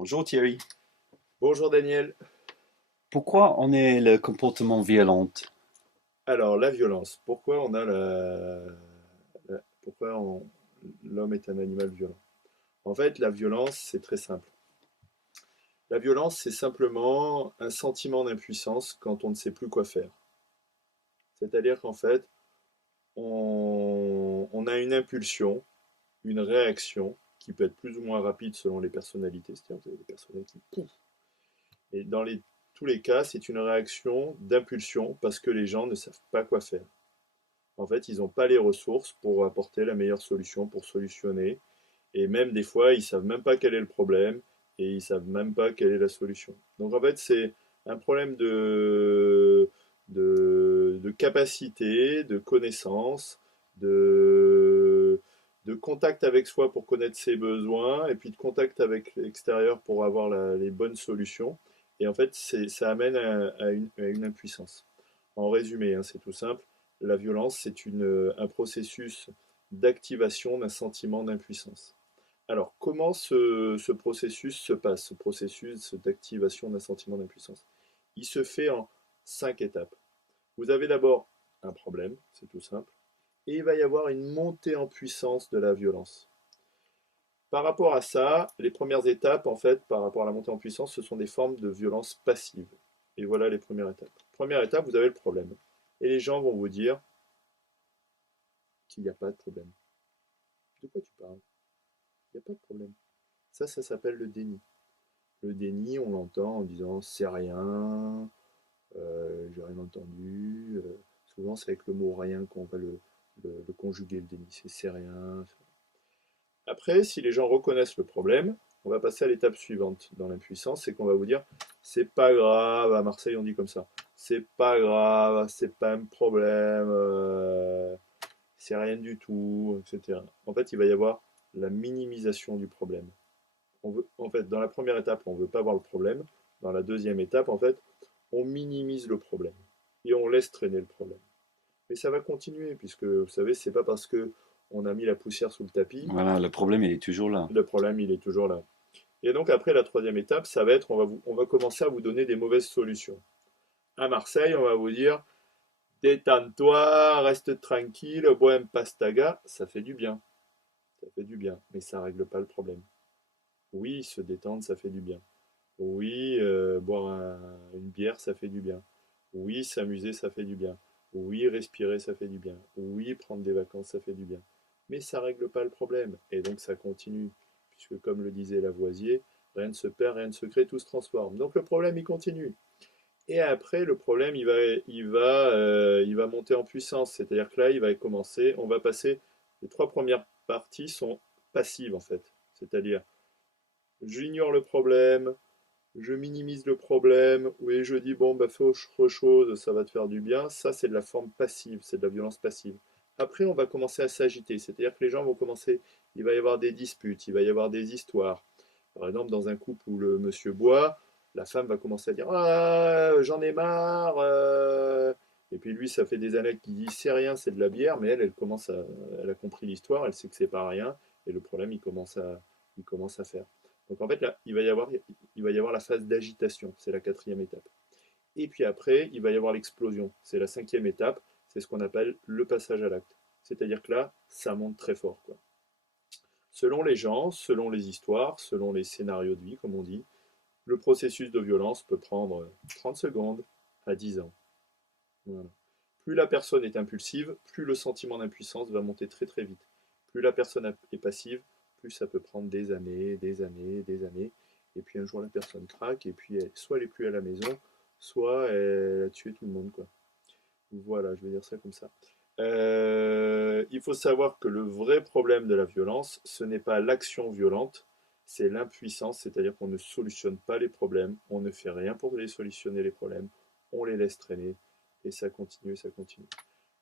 Bonjour Thierry. Bonjour Daniel. Pourquoi on est le comportement violent? Alors, la violence. Pourquoi on a pourquoi l'homme est un animal violent? En fait, la violence, c'est très simple. La violence, c'est simplement un sentiment d'impuissance quand on ne sait plus quoi faire. C'est-à-dire qu'en fait, on a une impulsion, une réaction qui peut être plus ou moins rapide selon les personnalités. C'est-à-dire que vous avez des personnalités qui pouf. Et tous les cas, c'est une réaction d'impulsion parce que les gens ne savent pas quoi faire. En fait, ils n'ont pas les ressources pour apporter la meilleure solution, pour solutionner. Et même des fois, ils ne savent même pas quel est le problème et ils ne savent même pas quelle est la solution. Donc en fait, c'est un problème de capacité, de connaissance, de, de contact avec soi pour connaître ses besoins et puis de contact avec l'extérieur pour avoir les bonnes solutions. Et en fait, ça amène à une impuissance. En résumé, hein, c'est tout simple. La violence, c'est un processus d'activation d'un sentiment d'impuissance. Alors, comment ce processus se passe, ce processus d'activation d'un sentiment d'impuissance? Il se fait en 5 étapes. Vous avez d'abord un problème, c'est tout simple, et il va y avoir une montée en puissance de la violence. Par rapport à ça, les premières étapes, en fait, par rapport à la montée en puissance, ce sont des formes de violence passive. Et voilà les premières étapes. Première étape, vous avez le problème. Et les gens vont vous dire qu'il n'y a pas de problème. De quoi tu parles? Il n'y a pas de problème. Ça s'appelle le déni. Le déni, on l'entend en disant c'est rien, j'ai rien entendu. Souvent, c'est avec le mot rien qu'on va le conjuguer, le déni. C'est rien. Après, si les gens reconnaissent le problème, on va passer à l'étape suivante dans l'impuissance, c'est qu'on va vous dire c'est pas grave, à Marseille on dit comme ça, c'est pas grave, c'est pas un problème, c'est rien du tout, etc. En fait, il va y avoir la minimisation du problème. En fait, dans la première étape, on ne veut pas voir le problème. Dans la deuxième étape, en fait, on minimise le problème et on laisse traîner le problème. Mais ça va continuer, puisque vous savez, c'est pas parce que on a mis la poussière sous le tapis, Voilà, le problème il est toujours là. le problème il est toujours là. Et donc après la troisième étape, ça va être, on va commencer à vous donner des mauvaises solutions. À Marseille, on va vous dire, détends-toi, reste tranquille, bois un pastaga, ça fait du bien, ça fait du bien, mais ça règle pas le problème. Oui, se détendre, ça fait du bien. Oui, une bière, ça fait du bien. Oui, s'amuser, ça fait du bien. Oui, respirer, ça fait du bien. Oui, prendre des vacances, ça fait du bien. Mais ça règle pas le problème. Et donc ça continue. Puisque comme le disait Lavoisier, rien ne se perd, rien ne se crée, tout se transforme. Donc le problème, il continue. Et après, le problème, il va monter en puissance. C'est-à-dire que là, il va commencer, on va passer, les 3 premières parties sont passives en fait. C'est-à-dire, j'ignore le problème, je minimise le problème, oui, je dis bon, bah fais autre chose, ça va te faire du bien. Ça, c'est de la forme passive, c'est de la violence passive. Après, on va commencer à s'agiter, c'est-à-dire que les gens vont commencer, il va y avoir des disputes, il va y avoir des histoires. Par exemple, dans un couple où le monsieur boit, la femme va commencer à dire ah, j'en ai marre. Et puis lui, ça fait des années qu'il dit c'est rien, c'est de la bière, mais elle a compris l'histoire, elle sait que c'est pas rien, et le problème, il commence à faire. Donc en fait, là, il va y avoir la phase d'agitation, c'est la quatrième étape. Et puis après, il va y avoir l'explosion, c'est la cinquième étape, c'est ce qu'on appelle le passage à l'acte. C'est-à-dire que là, ça monte très fort, quoi. Selon les gens, selon les histoires, selon les scénarios de vie, comme on dit, le processus de violence peut prendre 30 secondes à 10 ans. Voilà. Plus la personne est impulsive, plus le sentiment d'impuissance va monter très très vite. Plus la personne est passive, plus ça peut prendre des années, des années, des années. Et puis un jour la personne craque et puis soit elle est plus à la maison, soit elle a tué tout le monde, quoi. Voilà, je vais dire ça comme ça. Il faut savoir que le vrai problème de la violence, ce n'est pas l'action violente, c'est l'impuissance, c'est-à-dire qu'on ne solutionne pas les problèmes, on ne fait rien pour les solutionner les problèmes, on les laisse traîner, et ça continue, ça continue.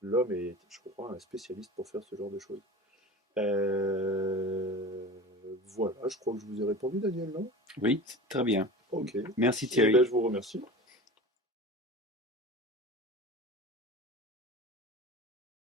L'homme est, je crois, un spécialiste pour faire ce genre de choses. Voilà, je crois que je vous ai répondu, Daniel, non? Oui, très bien. Ok. Merci Eh ben, Thierry. je vous remercie.